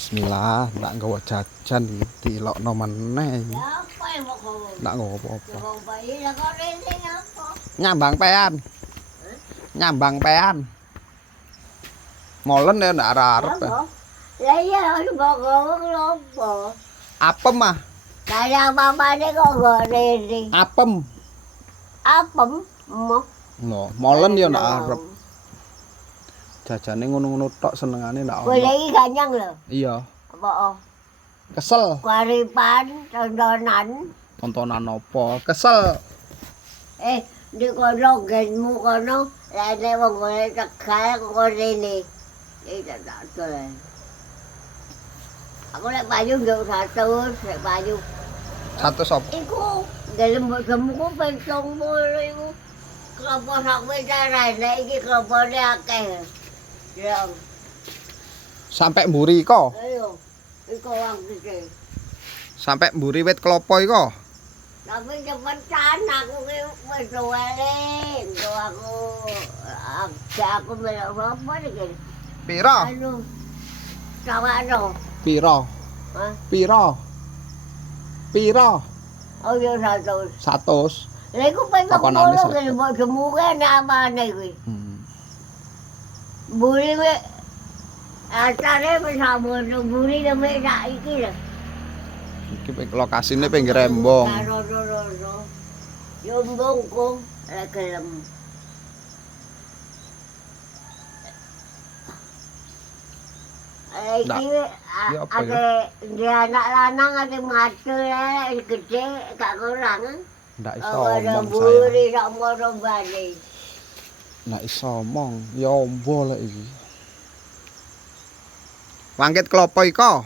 Bismillah, ndak nggawa jajan iki dilokno meneh. Ndak nggawa apa-apa. Nyambang pean. Nyambang pean. Molen ya ndak arep. Lah iya ngopo. Apem ah. Kaya mamane kok gorene. Apem. Apem? Lho, molen ya ndak arep. Jajane ngono-ngono tok senengane ndak ono. Boleh iki ganyang lho. Iya. Apa? Kesel. Karipan, tontonan. Tontonan apa? Kesel. Di kono genmu kono, lene wong ngene Tegal kok rene. Iki tak dolen. Aku lek payu nggak 100, lek payu. 100 apa? Iku gelem gemku pentong mulu iku. Klopo sak wetara, lek iki klopone akeh. Ya. Sampai mburi iko. Ayo. Iku wong iki. Sampai mburi wit klopo iko. Tapi cepetan aku ki wis eling. Aku melok apa iki? Piro? Anu. Sawano. Piro? Hah? Piro? Piro? Oh ya 100. 100. Lha iku pentong Kapanane mulu 100? ki mbok jemuke namane kuwi. Buri we atare wis sampun buri nek sak iki lho. Iki lokasine pinggir Rembong. Yo mbongko lek gelem. Iki ada dia anak lanang ada matu gede gak kurang. Ndak iso omong saya. Buri sak mono bali. Ndak iso omong, ya ombo lek iki. Wangkit klopo iko.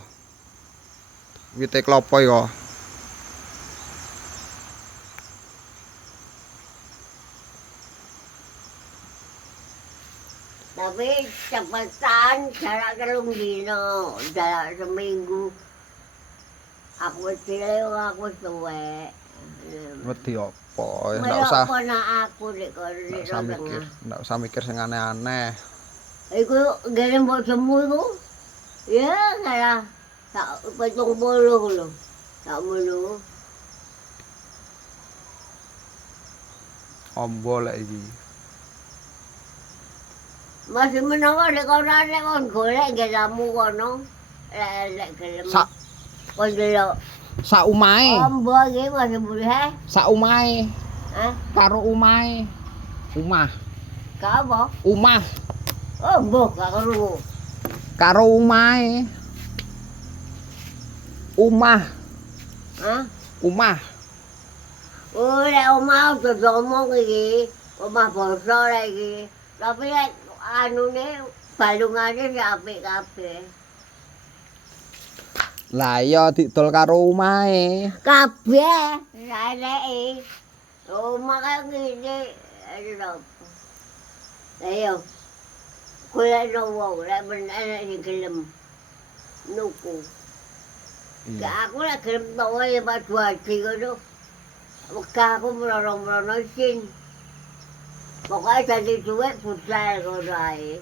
Wite klopo iko. Tapi cepetan jarak 3 dino, jarak seminggu. Aku cilik aku tuwek. Wedi apa? Ndak usah. Aku nek Ndak usah mikir sing aneh-aneh. Iku ngene mbok semu iku. Ya kalah sak 70 lho. Sak mono. Ombo lek iki. Masih menawa nek kono nek kon golek nggih jamu kono. Lek gelem. Kon delok. Sak umahe. Ombo iki masih murih he. Sak umahe. Hah? Karo umahe. Umah. Ka apa? Umah. Oh, mbok gak krungu. Karo umahe. Umah. Hah? Umah. Oh, lek omah udah ngomong iki. Omah basa lek iki. Tapi lek anune balungane apik kabeh. Lah iya didol karo umahe. Kabeh rene. Omah kaya ngene. Aduh. Ayo. Kula wong lek bener sing gelem nuku. Gak aku lek gelem tawa ya Pak Duadi ngono. Wegah aku mrono-mrono sin. Pokoke dadi dhuwit budal ngono ae.